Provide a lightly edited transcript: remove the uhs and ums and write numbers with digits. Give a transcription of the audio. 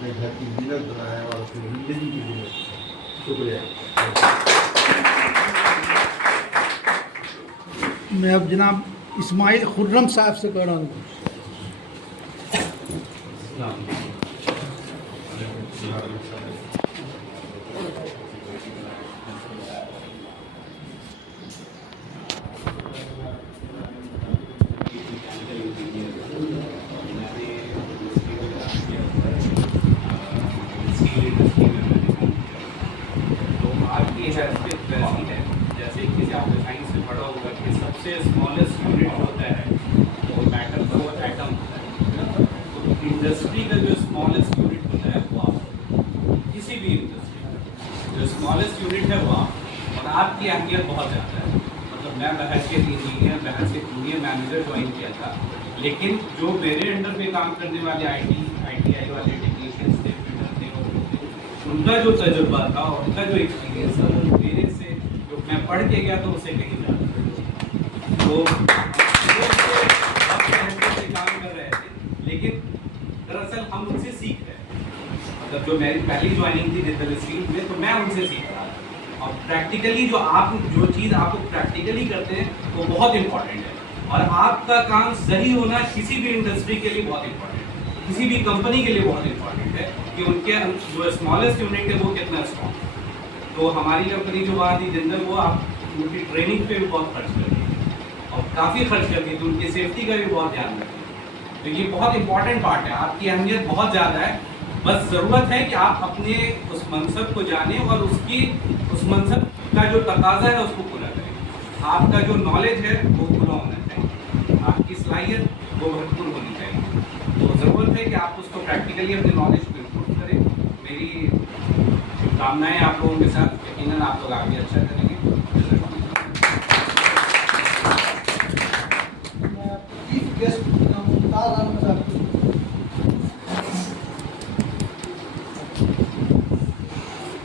अपने घर की जिन्नत बनाया और अपनी ज़िंदगी की जिन्नत। शुक्रिया। मैं अब जनाब इस्माइल खुर्रम साहब से कह रहा हूँ। आपकी हैसियत वैसी है जैसे किसी आपने साइंस में पढ़ा होगा कि सबसे स्मॉलेस्ट यूनिट होता है वो मैटर का वो एटम होता है। तो इंडस्ट्री का जो स्मॉलेस्ट यूनिट होता है वो आप, किसी भी इंडस्ट्री का जो स्मॉलेस्ट यूनिट है वो आप, और आपकी अहमियत बहुत ज़्यादा है। मतलब मैं बहैसियत इंजीनियर बहैसियत जूनियर मैनेजर ज्वाइन किया था, लेकिन जो मेरे अंडर में काम करने वाले ITI वाले टेक्नीशियंस थे, फिटर थे, उनका जो तजुर्बा था और उनका जो एक्सपीरियंस था वो मेरे से जो मैं पढ़ के गया तो उससे कहीं ज़्यादा। तो वो से काम कर रहे थे, लेकिन दरअसल हम उनसे सीख रहे थे। मतलब जो मेरी पहली ज्वाइनिंग थी डिजिटल फील्ड में, तो मैं उनसे सीख रहा था। और प्रैक्टिकली जो चीज़ आप प्रैक्टिकली करते हैं वो बहुत इंपॉर्टेंट है, और आपका काम सही होना किसी भी इंडस्ट्री के लिए बहुत इंपॉर्टेंट है, किसी भी कंपनी के लिए बहुत इंपॉर्टेंट है कि उनके जो स्मॉलेस्ट यूनिट है वो कितना स्ट्रॉन्ग। तो हमारी कंपनी जो वहाँ थी जिंदल, वो आप उनकी ट्रेनिंग पे भी बहुत खर्च करती थी और काफ़ी खर्च करती थी, उनकी सेफ्टी का भी बहुत ध्यान रखती थी। तो ये बहुत इंपॉर्टेंट पार्ट है, आपकी अहमियत बहुत ज़्यादा है। बस ज़रूरत है कि आप अपने उस मनसब को जानें और उस मनसब का जो तकाजा है उसको पूरा करें। आपका जो नॉलेज है वो पूरा होना चाहिए, आपकी सलाहियत वो भरपूर होनी चाहिए। तो ज़रूरत है कि आप उसको प्रैक्टिकली अपने नॉलेज को इम्प्रूव करें। मेरी शुभकामनाएं आप लोगों के साथ, यकीनन आप लोग आगे अच्छा करेंगे।